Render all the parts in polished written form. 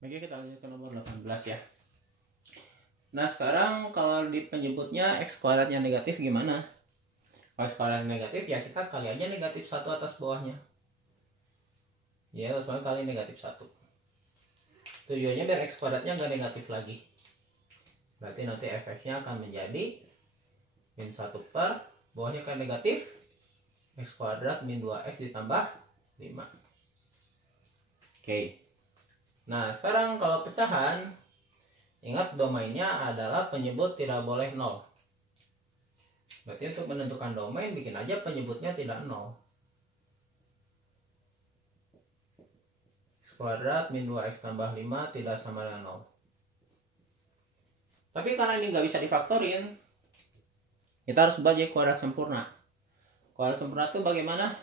Oke, kita lanjut ke nomor 18 ya. Nah, sekarang kalau di penyebutnya x kuadratnya negatif gimana? Kalau x kuadrat negatif ya kita kali aja negatif 1 atas bawahnya. Ya, atas bawah kali negatif 1. Tujuannya biar x kuadratnya nggak negatif lagi. Berarti nanti efeknya akan menjadi min 1 per bawahnya kan negatif x kuadrat min 2x ditambah 5. Oke. Nah, sekarang kalau pecahan, ingat domainnya adalah penyebut tidak boleh 0. Berarti untuk menentukan domain, bikin aja penyebutnya tidak 0. X kuadrat min 2x tambah 5 tidak sama dengan 0. Tapi karena ini nggak bisa difaktorin, kita harus bagi kuadrat sempurna. Kuadrat sempurna itu bagaimana?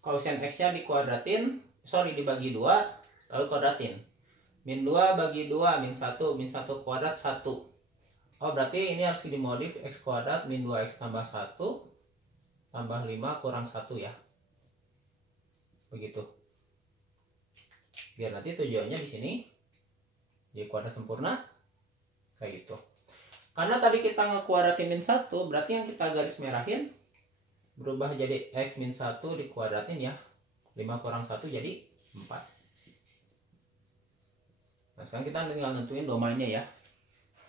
Koefisien x-nya dibagi 2, lalu kuadratin. Min 2 bagi 2, min 1 kuadrat 1. Oh, berarti ini harus dimodif x kuadrat min 2x tambah 1 tambah 5 kurang 1 ya. Begitu. Biar nanti tujuannya di sini di kuadrat sempurna kayak gitu. Karena tadi kita ngekuadratin min 1, berarti yang kita garis merahin berubah jadi x min 1 dikuadratin ya. 5 kurang 1 jadi 4. Nah, sekarang kita tinggal nentuin domainnya ya.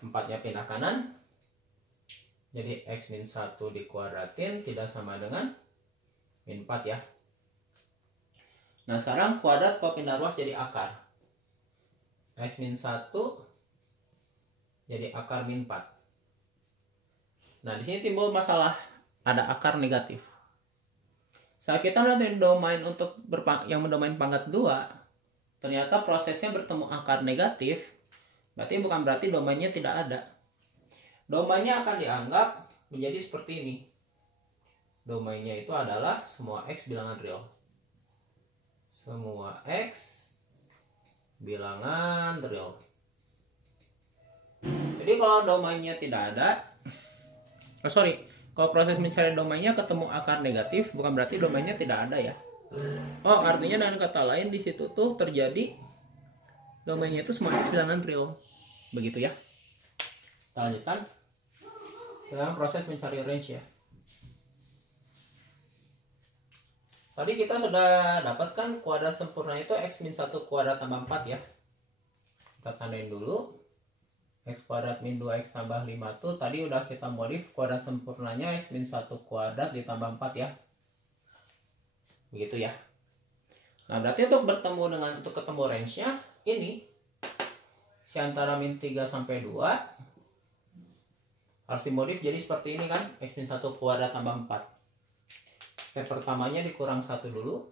4-nya pindah kanan. Jadi x min 1 dikuadratin tidak sama dengan min 4 ya. Nah, sekarang kuadrat kalau pindah ruas jadi akar. X min 1 jadi akar min 4. Nah, di sini timbul masalah ada akar negatif. Saat kita nentuin domain untuk yang mendomain pangkat 2, ternyata prosesnya bertemu akar negatif, bukan berarti domainnya tidak ada. Domainnya akan dianggap menjadi seperti ini. Domainnya itu adalah semua x bilangan real. Semua x bilangan real. Jadi kalau domainnya tidak ada, kalau proses mencari domainnya ketemu akar negatif, bukan berarti domainnya tidak ada ya. Oh, artinya dengan kata lain di situ tuh terjadi domainnya itu semua x bilangan real. Begitu ya. Kita lanjutkan dalam proses mencari range ya. Tadi kita sudah dapatkan kuadrat sempurna itu x min 1 kuadrat tambah 4 ya. Kita tandain dulu. X kuadrat min 2x tambah 5 tuh tadi udah kita modif kuadrat sempurnanya x min 1 kuadrat ditambah 4 ya. Begitu ya. Nah, berarti untuk ketemu range-nya ini si antara min 3 sampai 2 harus dimodif jadi seperti ini kan, x min 1 kuadrat tambah 4. Step pertamanya dikurang 1 dulu.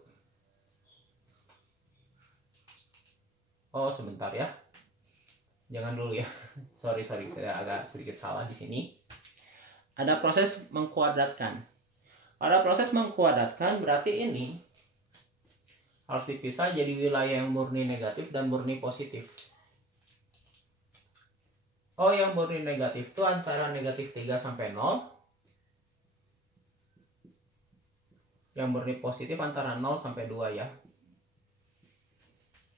Oh, sebentar ya. Jangan dulu ya. Sorry, saya agak sedikit salah di sini. Ada proses mengkuadratkan. Pada proses mengkuadratkan berarti ini harus dipisah jadi wilayah yang murni negatif dan murni positif. Oh, yang murni negatif itu antara negatif 3 sampai 0. Yang murni positif antara 0 sampai 2 ya.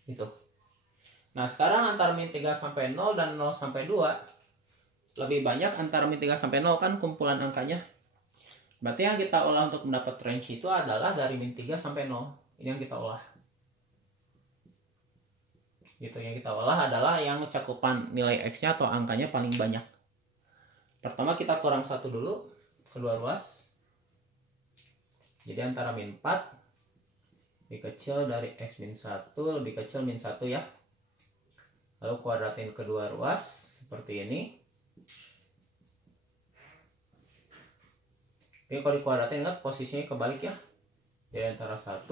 Itu. Nah, sekarang antara min 3 sampai 0 dan 0 sampai 2 lebih banyak antara min 3 sampai 0 kan kumpulan angkanya. Berarti yang kita olah untuk mendapat range itu adalah dari min 3 sampai 0. Ini yang kita olah. Gitu, yang kita olah adalah yang cakupan nilai x-nya atau angkanya paling banyak. Pertama kita kurang 1 dulu, kedua ruas. Jadi antara min 4 lebih kecil dari x min 1 lebih kecil min 1 ya. Lalu kuadratin kedua ruas seperti ini. Ini kalau dikuadratin ingat posisinya kebalik ya. Jadi antara 1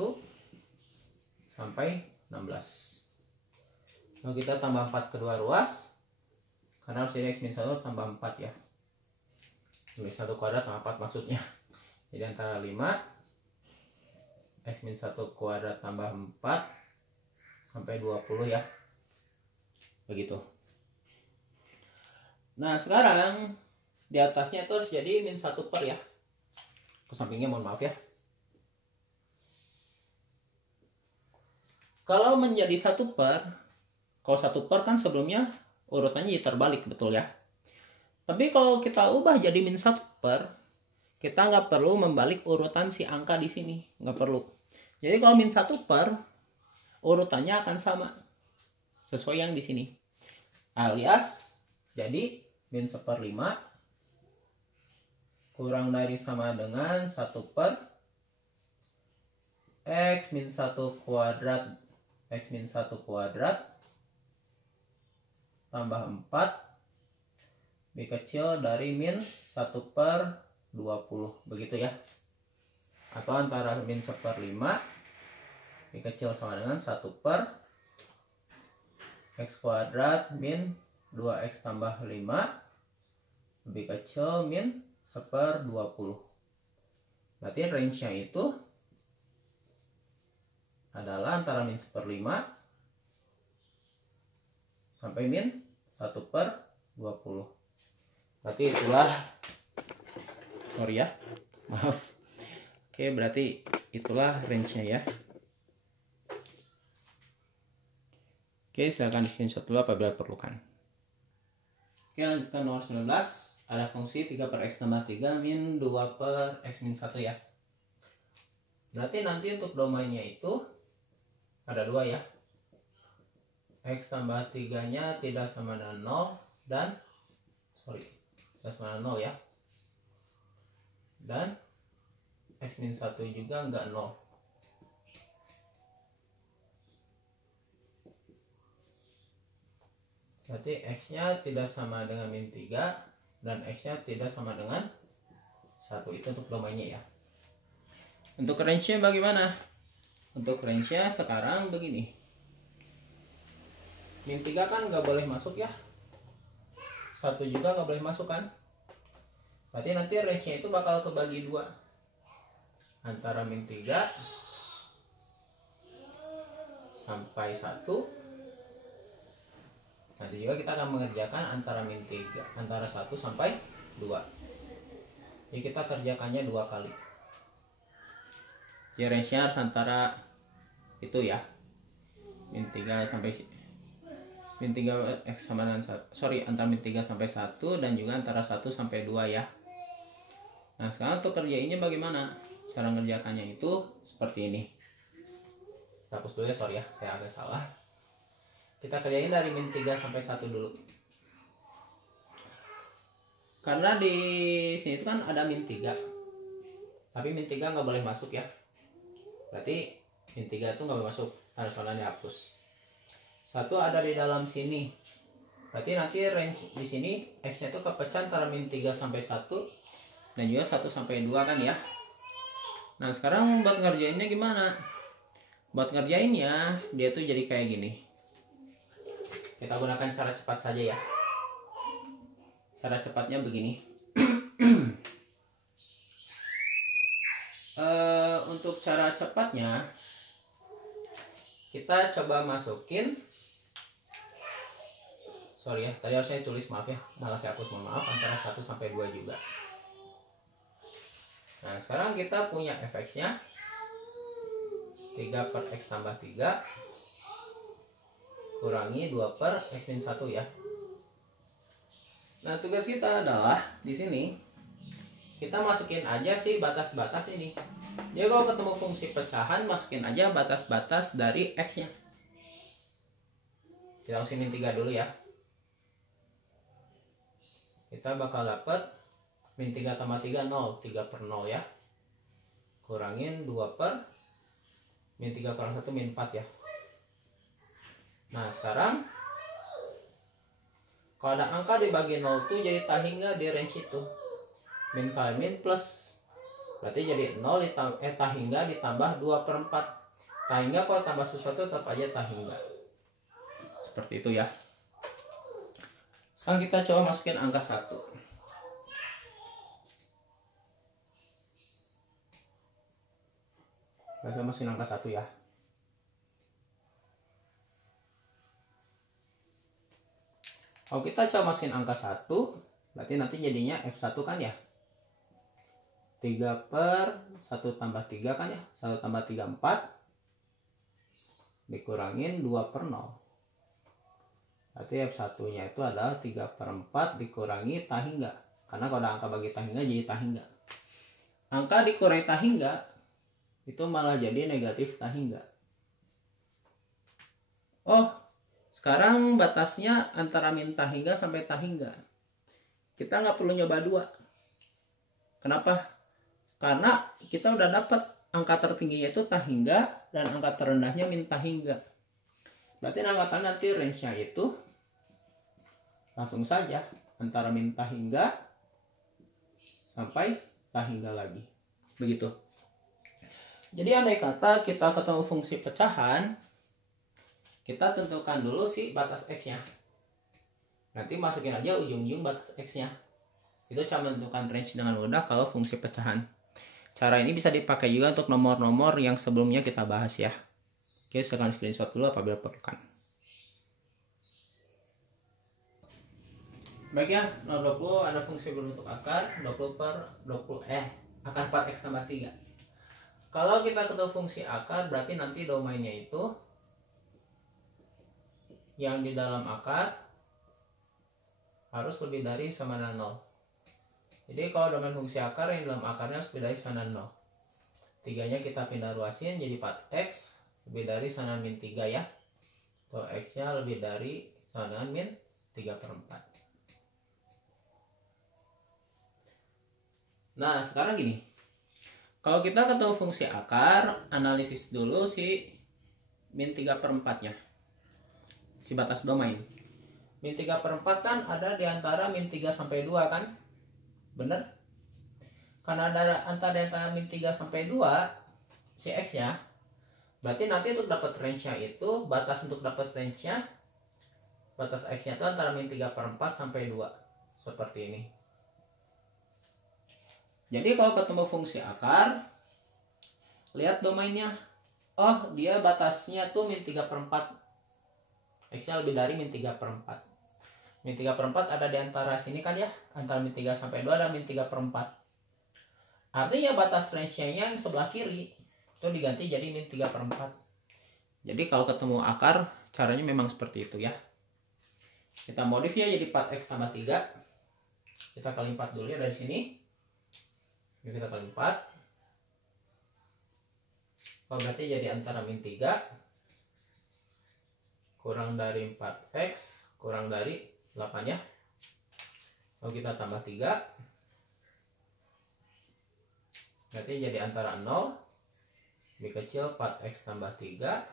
sampai 16. Lalu kita tambah 4 kedua ruas. Karena harus jadi x min 1 tambah 4 ya. Min 1 kuadrat tambah 4 maksudnya. Jadi antara 5 x min 1 kuadrat tambah 4 sampai 20 ya. Begitu. Nah, sekarang di atasnya itu harus jadi min 1 per ya. Ke sampingnya mohon maaf ya. Kalau menjadi 1 per, Kalau 1 per kan sebelumnya urutannya jadi terbalik, betul ya. Tapi kalau kita ubah jadi min 1 per, kita nggak perlu membalik urutan si angka di sini, nggak perlu. Jadi kalau min 1 per, urutannya akan sama sesuai yang di sini. Alias jadi min 1/5 kurang dari sama dengan 1 per x min 1 kuadrat x min 1 kuadrat tambah 4 lebih kecil dari min 1 per 20, begitu ya. Atau antara min 1/5 lebih kecil sama dengan 1 per x kuadrat min 2x tambah 5 lebih kecil min 1/20. Berarti range-nya itu adalah antara min 1/5 sampai min 1 per 20. Berarti itulah, sorry ya, maaf. Oke, berarti itulah range-nya ya. Oke, silakan di screenshot dulu apabila perlukan. Oke, lanjutkan nomor 19. Ada fungsi 3 per x tambah 3 min 2 per x min 1 ya. Berarti nanti untuk domainnya itu ada 2 ya. X tambah 3 nya tidak sama dengan 0 dan tidak sama dengan 0 ya. Dan x min 1 juga enggak 0. Berarti x nya tidak sama dengan min 3 dan x nya tidak sama dengan 1. Itu untuk domainnya ya. Untuk range nya bagaimana? Untuk range nya sekarang begini. Min 3 kan nggak boleh masuk ya. 1 juga nggak boleh masuk kan. Berarti nanti range nya itu bakal kebagi 2 antara min 3 sampai 1. Nanti juga kita akan mengerjakan antara min 3, antara 1 sampai 2. Jadi kita kerjakannya 2 kali. Jadi range-nya harus antara itu ya. Min 3 sampai min 3 x sama dengan 1. Antara min 3 sampai 1 dan juga antara 1 sampai 2 ya. Nah, sekarang untuk kerjainnya bagaimana? Cara mengerjakannya itu seperti ini. Kita hapus dulu ya, sorry ya, saya agak salah. Kita kerjain dari min 3 sampai 1 dulu. Karena di sini itu kan ada min 3. Tapi min 3 nggak boleh masuk ya. Berarti min 3 itu nggak boleh masuk. Tanda soalnya dihapus. 1 ada di dalam sini. Berarti nanti range di sini x-nya itu kepecah antara min 3 sampai 1 dan juga 1 sampai 2 kan ya. Nah, sekarang buat ngerjainnya gimana? Buat ngerjainnya dia tuh jadi kayak gini. Kita gunakan cara cepat saja ya. Cara cepatnya begini. Untuk cara cepatnya kita coba masukin, sorry ya, tadi harusnya tulis, maaf ya, malah saya hapus, mohon maaf, antara 1 sampai 2 juga. Nah, sekarang kita punya fx-nya 3 per x tambah 3 kurangi 2 per x min 1 ya. Nah, tugas kita adalah di sini kita masukin aja sih batas-batas ini. Jadi kalau ketemu fungsi pecahan, masukin aja batas-batas dari x-nya. Kita masukin min 3 dulu ya. Kita bakal dapat min 3 tambah 3 0, 3 per 0 ya. Kurangin 2 per min 3 kurang 1 min 4 ya. Nah, sekarang kalau ada angka dibagi 0 tuh jadi tahingga di range itu. Min kali min plus. Berarti jadi 0 tahingga ditambah 2 per 4. Tahingga kalau tambah sesuatu tetap aja tahingga. Seperti itu ya. Sekarang kita coba masukin angka 1. Kita masukin angka 1 ya. Kalau kita coba masukin angka 1, berarti nanti jadinya F1 kan ya. 3 per 1 tambah 3 kan ya. 1 tambah 3, 4. Dikurangin 2 per 0. Berarti F1 nya itu adalah 3/4 dikurangi tahingga. Karena kalau ada angka bagi tahingga jadi tahingga. Angka dikurangi tahingga itu malah jadi negatif tahingga. Oh, sekarang batasnya antara min tahingga sampai tahingga. Kita nggak perlu nyoba dua. Kenapa? Karena kita udah dapat angka tertingginya itu tahingga dan angka terendahnya min tahingga. Berarti angkatan nanti range-nya itu langsung saja antara min tahingga sampai tahingga lagi. Begitu. Jadi andai kata kita ketemu fungsi pecahan, kita tentukan dulu si batas X-nya. Nanti masukin aja ujung-ujung batas X-nya. Itu cara menentukan range dengan mudah kalau fungsi pecahan. Cara ini bisa dipakai juga untuk nomor-nomor yang sebelumnya kita bahas ya. Oke, silakan screenshot dulu apabila perlukan. Baik ya, nomor 20 ada fungsi berbentuk akar 20/20 akar 4x tambah 3. Kalau kita ketemu fungsi akar berarti nanti domainnya itu yang di dalam akar harus lebih dari sama dengan 0. Jadi kalau domain fungsi akar yang dalam akarnya harus lebih dari sama dengan 0. 3-nya kita pindah ruasin jadi 4x lebih dari sama dengan min 3 ya. Atau x-nya lebih dari sama dengan min 3/4. Nah, sekarang gini. Kalau kita ketemu fungsi akar, analisis dulu si min 3/4-nya. Si batas domain. Min 3/4 kan ada di antara min 3 sampai 2 kan? Bener? Karena ada antara min 3 sampai 2 si X-nya, berarti nanti untuk dapat range-nya itu, batas untuk dapat range-nya, batas X-nya itu antara min 3/4 sampai 2. Seperti ini. Jadi kalau ketemu fungsi akar, lihat domainnya. Oh, dia batasnya tuh min 3/4. X-nya lebih dari min 3/4. Min 3/4 ada di antara sini kan ya. Antara min 3 sampai 2 ada min 3/4. Artinya batas range-nya yang sebelah kiri itu diganti jadi min 3/4. Jadi kalau ketemu akar, caranya memang seperti itu ya. Kita modif ya jadi 4x tambah 3. Kita kali 4 dulu ya dari sini. Ini kita kali 4. Oh, berarti jadi antara min 3 kurang dari 4x kurang dari 8 ya. Lalu kita tambah 3. Berarti jadi antara 0 lebih kecil 4x tambah 3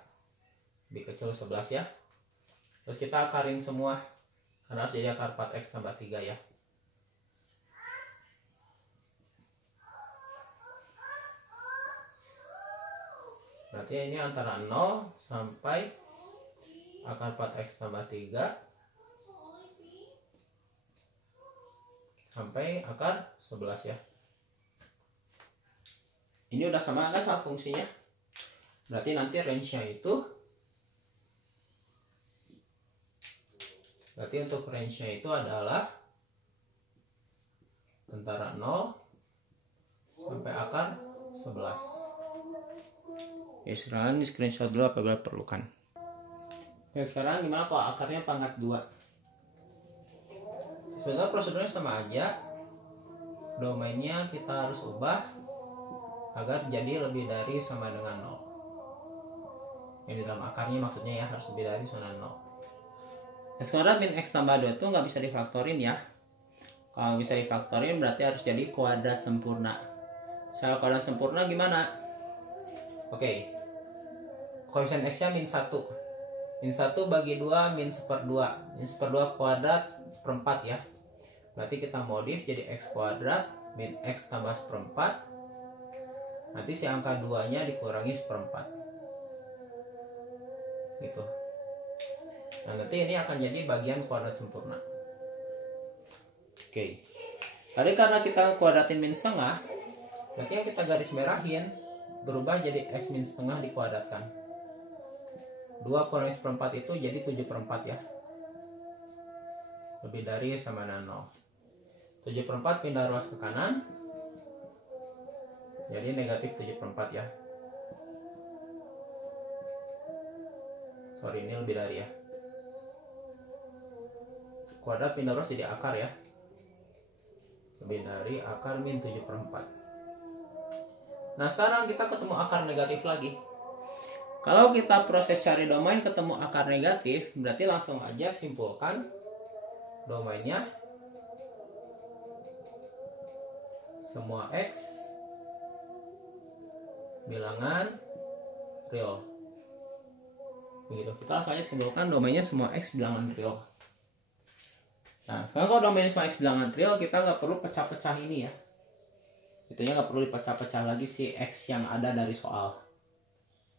lebih kecil 11 ya. Terus kita akarin semua. Karena harus jadi akar 4x tambah 3 ya. Berarti ini antara 0 sampai akar 4x tambah 3 sampai akar 11 ya. Ini udah sama kan sama fungsinya. Berarti nanti range-nya itu, berarti untuk range-nya itu adalah antara 0 sampai akar 11. Ya, sekarang di screenshot dulu apabila perlukan. Oke, sekarang gimana kalau akarnya pangkat 2? Sebenarnya prosedurnya sama aja. Domainnya kita harus ubah agar jadi lebih dari sama dengan 0. Yang di dalam akarnya maksudnya ya harus lebih dari sama dengan 0. Nah, sekarang min x tambah 2 itu nggak bisa difaktorin ya. Kalau bisa difaktorin berarti harus jadi kuadrat sempurna. Soal kuadrat sempurna gimana? Oke. Koefisien x-nya min 1. Min 1 bagi 2 min 1/2. Min 1/2 kuadrat 1/4 ya. Berarti kita modif jadi x kuadrat min x tambah 1/4. Nanti si angka 2-nya dikurangi 1/4. Gitu. Nah, nanti ini akan jadi bagian kuadrat sempurna. Oke. Tadi karena kita kuadratin min setengah, berarti yang kita garis merahin berubah jadi x min setengah dikuadratkan. 2 kurangi 1/4 itu jadi 7/4 ya. Lebih dari sama dengan 0. 7/4 pindah ruas ke kanan. Jadi negatif 7/4 ya. Sorry, ini lebih dari ya. kuadrat pindah ruas jadi akar ya. Lebih dari akar min 7/4. Nah sekarang kita ketemu akar negatif lagi. Kalau kita proses cari domain ketemu akar negatif, berarti langsung aja simpulkan domainnya semua X bilangan real. Begitu, kita langsung aja simpulkan domainnya semua X bilangan real. Nah sekarang kalau domainnya semua X bilangan real, kita nggak perlu pecah-pecah ini ya. Itunya nggak perlu dipecah-pecah lagi si X yang ada dari soal.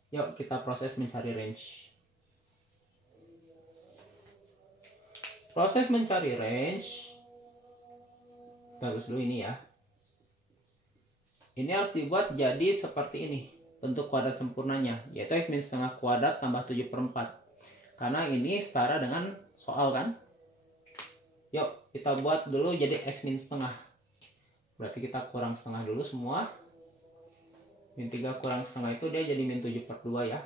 Yuk kita proses mencari range. Proses mencari range, terus dulu ini ya. Ini harus dibuat jadi seperti ini bentuk kuadrat sempurnanya, yaitu X min setengah kuadrat tambah 7/4. Karena ini setara dengan soal kan. Yuk kita buat dulu jadi X min setengah. Berarti kita kurang setengah dulu semua. Min 3 kurang setengah itu dia jadi min 7/2 ya.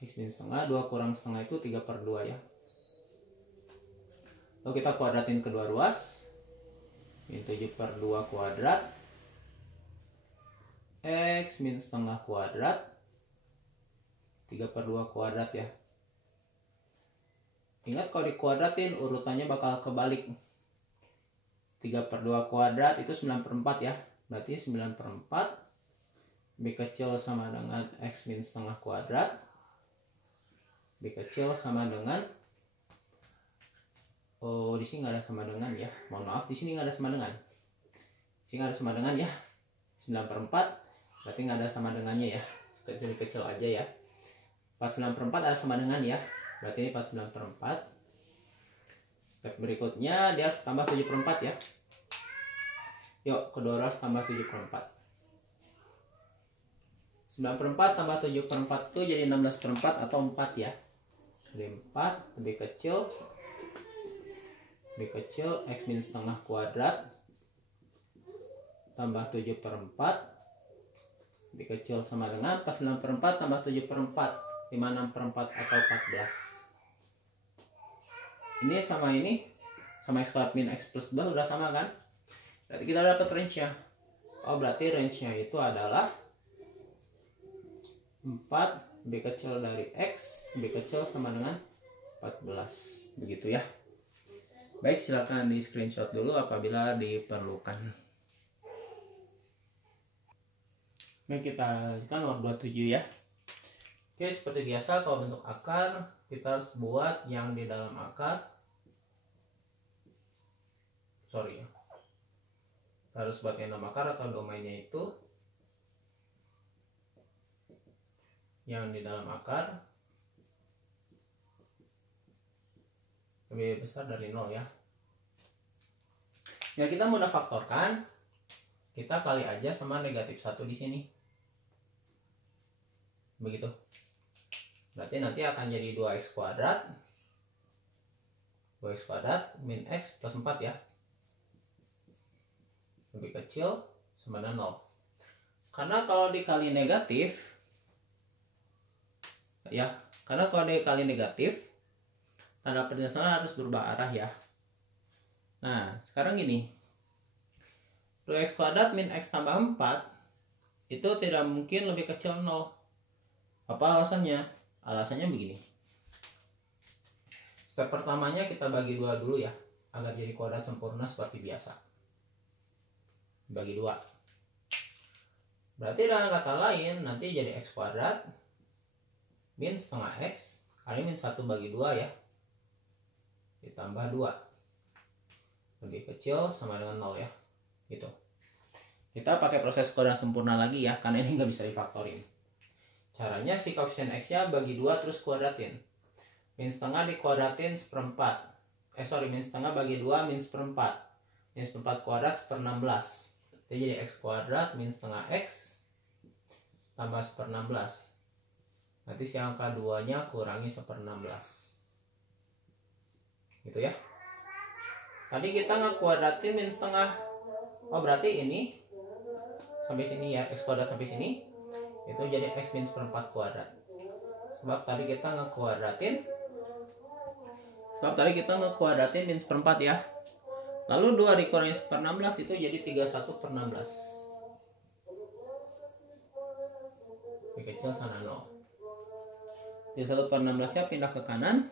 X min setengah, 2 kurang setengah itu 3/2 ya. Lalu kita kuadratin kedua ruas. Min 7/2 kuadrat X min setengah kuadrat 3/2 kuadrat ya. Ingat kalau dikuadratin urutannya bakal kebalik. 3/2 kuadrat itu 9/4 ya. Berarti 9/4 B kecil sama dengan X min setengah kuadrat. B kecil sama dengan, oh di sini nggak ada sama dengan ya. Mohon maaf, di sini nggak ada sama dengan. Di sini nggak ada sama dengan ya. 9/4 berarti nggak ada sama dengannya ya. Kecil-kecil aja ya. 49/4 ada sama dengan ya. Berarti ini 49/4. Step berikutnya dia harus tambah 7/4 ya. Yuk kedua ruas tambah 7/4. 9/4 tambah 7/4 itu jadi 16/4 atau 4 ya. Jadi 4 lebih kecil X min setengah kuadrat tambah 7/4 lebih kecil sama dengan 49/4 tambah 7/4 56/4 atau 14. Ini sama X kuadrat min X plus 2 udah sama kan. Berarti kita dapat range nya. Oh berarti range nya itu adalah 4 B kecil dari X B kecil sama dengan 14. Begitu ya. Baik, silakan di screenshot dulu apabila diperlukan. Oke, kita lanjutkan nomor 27 ya. Oke, seperti biasa kalau bentuk akar kita harus buat yang di dalam akar. Sorry ya. Kita harus buat yang dalam akar atau domainnya itu yang di dalam akar lebih besar dari 0 ya. Ya kita mudah faktorkan, kita kali aja sama negatif 1 di sini. Begitu. Berarti nanti akan jadi 2x kuadrat. 2x kuadrat min x plus 4 ya. Lebih kecil sama dengan 0. Karena kalau dikali negatif ya, karena kalau dikali negatif tanda perjalanan harus berubah arah ya. Nah, sekarang gini. 2x kuadrat min x tambah 4 itu tidak mungkin lebih kecil 0. Apa alasannya? Alasannya begini. Step pertamanya kita bagi 2 dulu ya, agar jadi kuadrat sempurna seperti biasa. Bagi 2. Berarti dengan kata lain nanti jadi x kuadrat min setengah x kali min 1 bagi 2 ya. Ditambah 2. Lebih kecil sama dengan 0 ya. Gitu. Kita pakai proses kuadrat sempurna lagi ya, karena ini nggak bisa difaktorin. Caranya si koefisien x-nya bagi 2 terus kuadratin. Min setengah dikuadratin 1/4. Min setengah bagi 2 min 1/4. Min 1/4 kuadrat 1/16. Jadi x kuadrat min setengah x tambah 1/16. Nanti si angka 2-nya kurangi 1/16. Gitu ya. Tadi kita ngekuadratin min setengah. Oh berarti ini sampai sini ya, x kuadrat sampai sini itu jadi x min 1/4 kuadrat. Sebab tadi kita ngekuadratin Sebab tadi kita ngekuadratin min seperempat ya. Lalu 2 dikurangi seper-16 itu jadi 31/16. B kecil sana 0. 31/16 nya pindah ke kanan.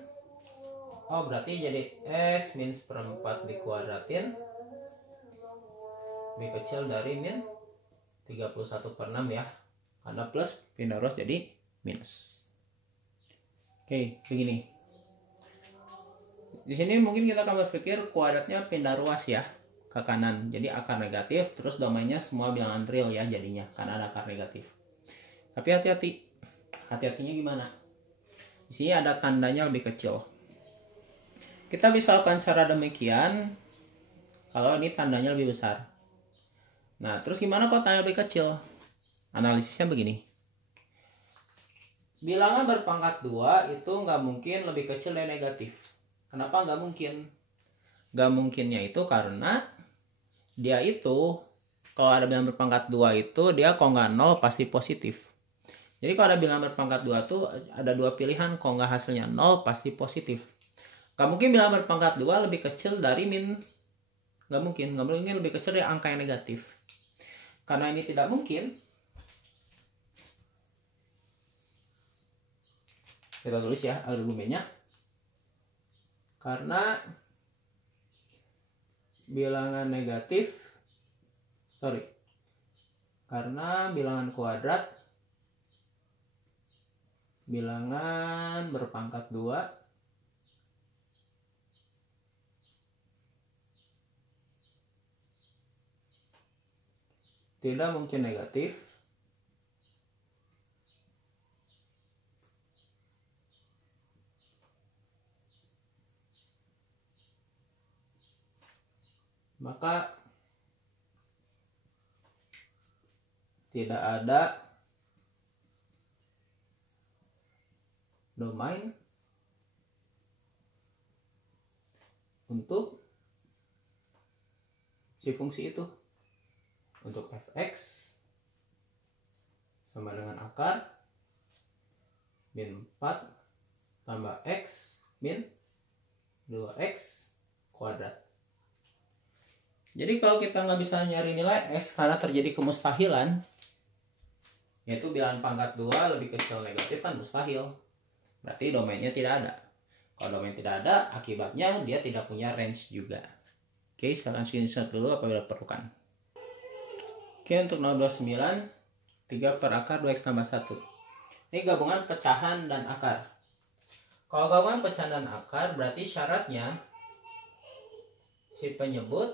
Oh, berarti jadi X min seperempat dikuadratin B kecil dari min 31/6 ya. Karena plus pindah ruas jadi minus. Oke, begini. Di sini mungkin kita akan berpikir kuadratnya pindah ruas ya ke kanan. Jadi akar negatif, terus domainnya semua bilangan real ya jadinya karena ada akar negatif. Tapi hati-hati. Hati-hatinya gimana? Di sini ada tandanya lebih kecil. Kita bisa lakukan cara demikian kalau ini tandanya lebih besar. Nah, terus gimana kalau tandanya lebih kecil? Analisisnya begini. Bilangan berpangkat 2 itu nggak mungkin lebih kecil dari negatif. Kenapa nggak mungkin? Nggak mungkinnya itu karena dia itu kalau ada bilangan berpangkat 2 itu dia kalau nggak 0 pasti positif. Jadi kalau ada bilangan berpangkat 2 tuh ada dua pilihan, kalau nggak hasilnya 0 pasti positif. Nggak mungkin bilangan berpangkat 2 lebih kecil dari min. Nggak mungkin lebih kecil dari angka yang negatif. Karena ini tidak mungkin, kita tulis ya argumennya. Karena bilangan negatif, karena bilangan kuadrat, bilangan berpangkat 2 tidak mungkin negatif. Maka tidak ada domain untuk si fungsi itu. Untuk fx sama dengan akar min 4 tambah x min 2x kuadrat. Jadi kalau kita nggak bisa nyari nilai x karena terjadi kemustahilan, yaitu bilangan pangkat 2 lebih kecil negatif kan mustahil. Berarti domainnya tidak ada. Kalau domain tidak ada, akibatnya dia tidak punya range juga. Oke, silakan screenshot dulu apabila perlukan. Oke, untuk 029, 3 per akar 2x tambah 1. Ini gabungan pecahan dan akar. Kalau gabungan pecahan dan akar, berarti syaratnya si penyebut,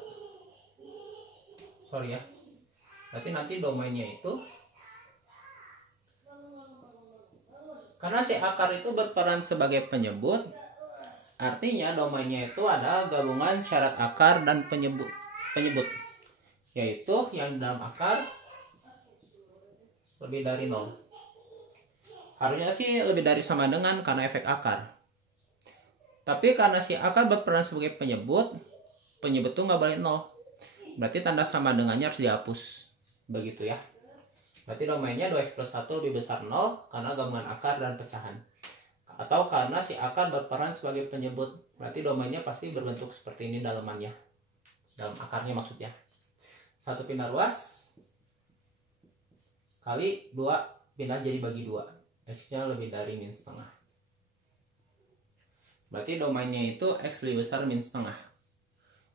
berarti nanti domainnya itu, karena si akar itu berperan sebagai penyebut, artinya domainnya itu adalah gabungan syarat akar dan penyebut, yaitu yang dalam akar lebih dari 0. Harusnya sih lebih dari sama dengan karena efek akar. Tapi karena si akar berperan sebagai penyebut itu nggak boleh 0. Berarti tanda sama dengannya harus dihapus. Begitu ya. Berarti domainnya 2x plus 1 lebih besar 0 karena gabungan akar dan pecahan. Atau karena si akar berperan sebagai penyebut. Berarti domainnya pasti berbentuk seperti ini dalamannya. Dalam akarnya maksudnya. 1 pindah ruas kali 2 pindah jadi bagi 2. X-nya lebih dari min setengah. Berarti domainnya itu X lebih besar min setengah.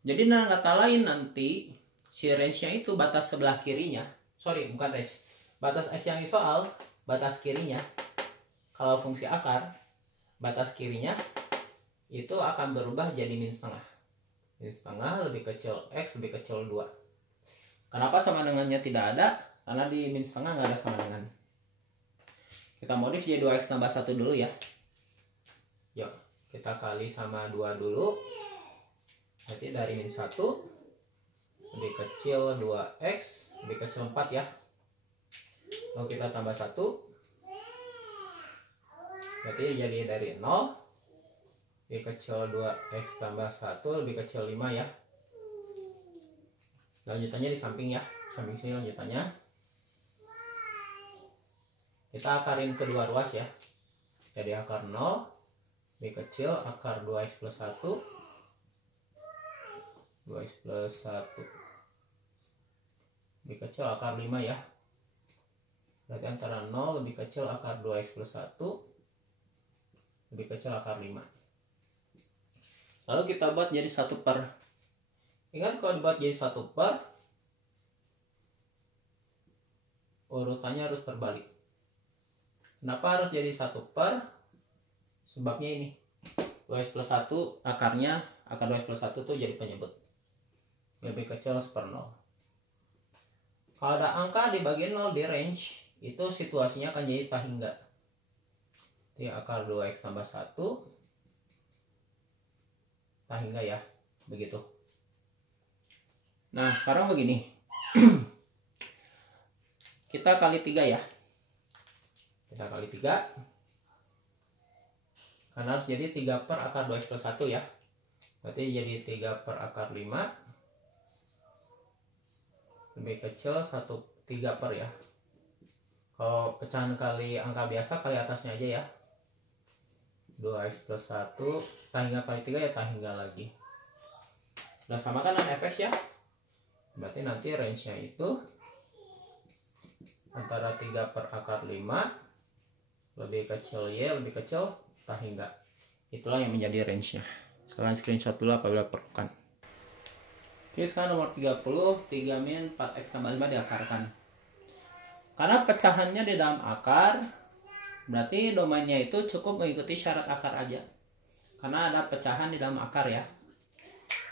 Jadi dengan kata lain nanti si range-nya itu batas sebelah kirinya. Bukan range. Batas X yang di soal, batas kirinya. Kalau fungsi akar, batas kirinya itu akan berubah jadi min setengah. Min setengah lebih kecil X lebih kecil 2. Kenapa sama dengannya tidak ada? Karena di min setengah nggak ada sama dengan. Kita modif jadi 2x tambah 1 dulu ya. Yuk, kita kali sama 2 dulu. Berarti dari min 1 lebih kecil 2x lebih kecil 4 ya. Lalu kita tambah 1. Berarti jadi dari 0 lebih kecil 2x tambah 1 lebih kecil 5 ya. Lanjutannya di samping ya. Samping sini lanjutannya. Kita akarin kedua ruas ya. Jadi akar 0 lebih kecil akar 2x plus 1, 2x plus 1 lebih kecil akar 5 ya. Berarti antara 0 lebih kecil akar 2x plus 1 lebih kecil akar 5. Lalu kita buat jadi 1 per. Ingat kalau dibuat jadi 1 per, urutannya harus terbalik. Kenapa harus jadi 1 per? Sebabnya ini, 2x plus 1 akarnya, akar 2x plus 1 tuh jadi penyebut. Lebih kecil 1/0. Kalau ada angka di bagian 0 di range, itu situasinya akan jadi tak hingga. Jadi akar 2x tambah 1 tak hingga ya, begitu. Nah sekarang begini. Kita kali 3 ya. Kita kali 3. Karena harus jadi 3 per akar 2x plus 1 ya. Berarti jadi 3 per akar 5 lebih kecil 3 per ya. Kalau pecahan kali angka biasa, kali atasnya aja ya. 2x plus 1 tak hingga kali 3 ya, tak hingga lagi. Udah sama kan dengan fx ya. Berarti nanti range-nya itu antara 3 per akar 5 lebih kecil y lebih kecil tak hingga. Itulah yang menjadi range-nya. Sekarang screenshot dulu apabila perlukan. Oke, sekarang nomor 30, 3 min 4x tambah 5 diakarkan. Karena pecahannya di dalam akar, berarti domainnya itu cukup mengikuti syarat akar aja. Karena ada pecahan di dalam akar ya.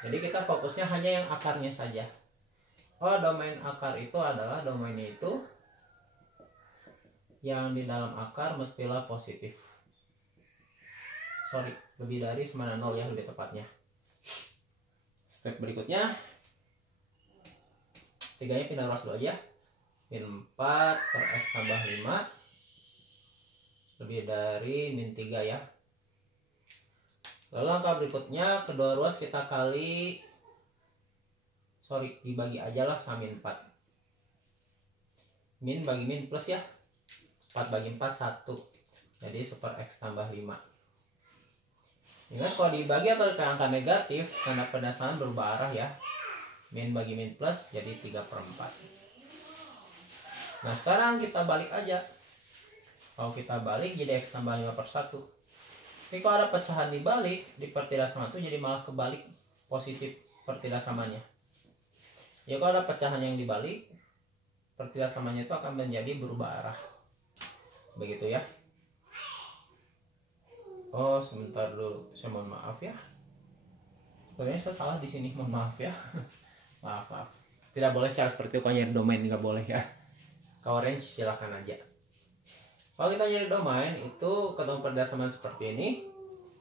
Jadi kita fokusnya hanya yang akarnya saja. Oh, domain akar itu adalah domainnya itu yang di dalam akar mestilah positif. Sorry, lebih dari sama 0 ya, lebih tepatnya. Step berikutnya, 3-nya pindah ruas dulu aja. Min 4 per x tambah 5 lebih dari min 3 ya. Lalu angka berikutnya, kedua ruas kita kali, dibagi aja lah sama min 4. Min bagi min plus ya. 4 bagi 4 1. Jadi 1/x tambah 5. Ingat kalau dibagi atau ke angka negatif, tanda pendasaran berubah arah ya. Min bagi min plus jadi 3/4. Nah sekarang kita balik aja. Kalau kita balik jadi x tambah 5/1. Tapi kalau ada pecahan dibalik, di pertidak sama itu jadi malah kebalik posisi pertidak samanya. Ya kalau ada pecahan yang dibalik, pertidak samanya itu akan menjadi berubah arah. Begitu ya. Oh sebentar dulu, saya mohon maaf ya. Sebenarnya saya salah di sini, mohon maaf ya. maaf. Tidak boleh cara seperti itu kalau nyari domain, nggak boleh ya. Kalau range silahkan aja. Kalau kita nyari domain itu ketemu perdasaman seperti ini,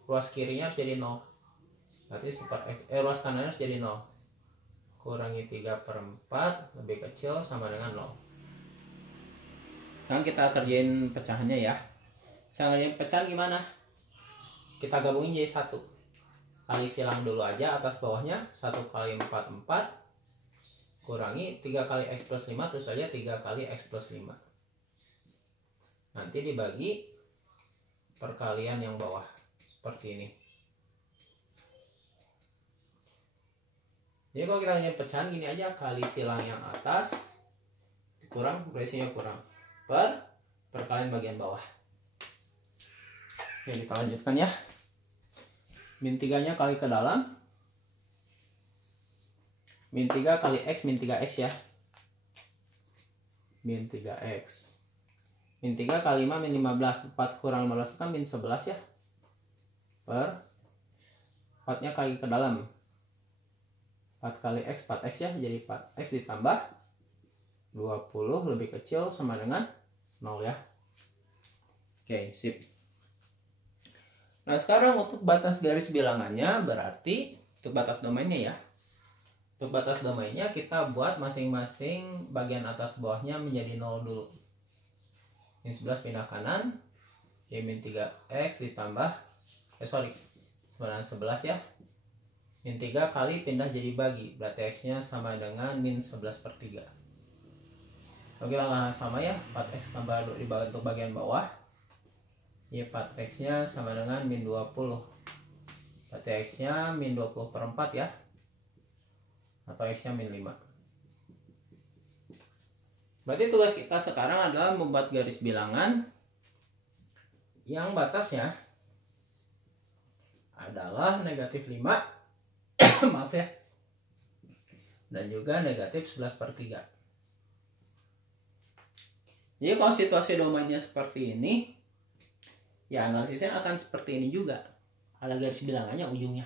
ruas kirinya harus jadi 0. Berarti ruas kanannya harus jadi 0. Kurangi 3/4 lebih kecil sama dengan 0. Sekarang kita kerjain pecahannya ya. Sekarang kerjain pecahan gimana? Kita gabungin jadi 1. Kali silang dulu aja atas bawahnya. 1 kali 4 4 kurangi 3 kali x plus 5, terus saja 3 kali x plus 5. Nanti dibagi perkalian yang bawah seperti ini. Jadi kalau kita ingin pecahan gini aja, kali silang yang atas kurang, berisinya kurang, perkalian bagian bawah. Oke, kita lanjutkan ya. Min 3-nya kali ke dalam. Min 3 kali x min 3x ya. Min 3x. Min 3 kali 5 min 15. 4 kurang 15 kan min 11 ya. 4-nya kali ke dalam. 4 kali x 4x ya. Jadi 4x ditambah 20 lebih kecil sama dengan 0 ya. Oke, sip. Nah sekarang untuk batas garis bilangannya, berarti untuk batas domainnya ya. Untuk batas domainnya kita buat masing-masing bagian atas bawahnya menjadi 0 dulu. Min 11 pindah kanan, ya min 3x ditambah, sebenarnya 11 ya. Min 3 kali pindah jadi bagi, berarti x-nya sama dengan min 11/3. Oke, langkah sama ya, 4x tambah 2 dibagi untuk bagian bawah. Y4 X nya sama dengan min 20. Berarti X nya min 20/4 ya, atau X nya min 5. Berarti tugas kita sekarang adalah membuat garis bilangan yang batasnya adalah negatif 5 maaf ya, dan juga negatif 11/3. Jadi kalau situasi domainnya seperti ini, ya analisisnya akan seperti ini juga. Ada garis bilangannya ujungnya.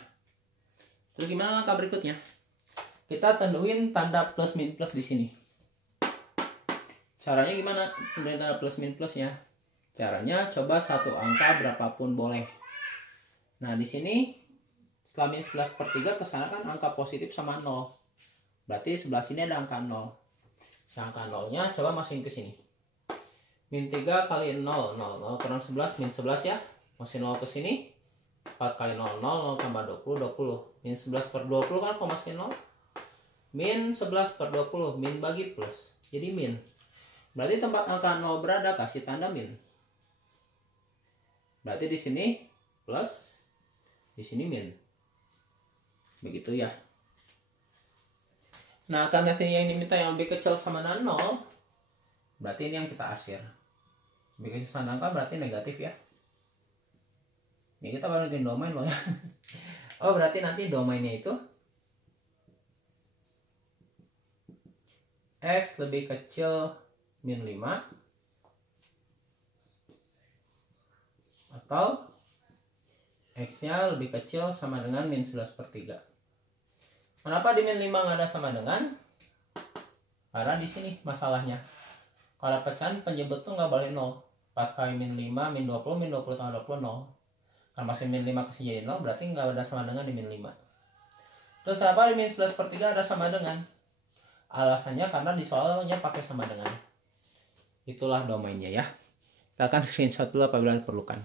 Terus gimana langkah berikutnya? Kita tentuin tanda plus min plus di sini. Caranya gimana tentuin tanda plus min plusnya? Caranya coba satu angka berapapun boleh. Nah di sini setelah min 11/3 kesana kan angka positif sama 0. Berarti sebelah sini ada angka 0. Nah, angka 0-nya coba masukin ke sini. Min 3 kali 0, 0, 0 kurang 11, min 11 ya. Masih 0 ke sini. 4 kali 0, 0, 0 tambah 20, 20. Min 11/20 kan kalau masukin 0. Min 11/20, min bagi plus. Jadi min. Berarti tempat angka 0 berada, kasih tanda min. Berarti di sini plus, di sini min. Begitu ya. Nah, karena sini yang diminta yang lebih kecil sama dengan 0, berarti ini yang kita arsir. Lebih kecil sama angka berarti negatif ya. Ini kita baru bikin domain loh ya. Oh, berarti nanti domainnya itu X lebih kecil min 5 atau X-nya lebih kecil sama dengan min 11/3. Kenapa di min 5 nggak ada sama dengan? Karena di sini masalahnya. Kalau pecahan penjemput tuh nggak boleh 0. 4 kali min 5, min 20, min 20 tambah 20, 0. Kalau masih min 5 kesini jadi 0, berarti nggak ada sama dengan di min 5. Terus kenapa di min 11/3 ada sama dengan? Alasannya karena di soalnya pakai sama dengan. Itulah domainnya ya. Kita akan screenshot dulu apabila diperlukan.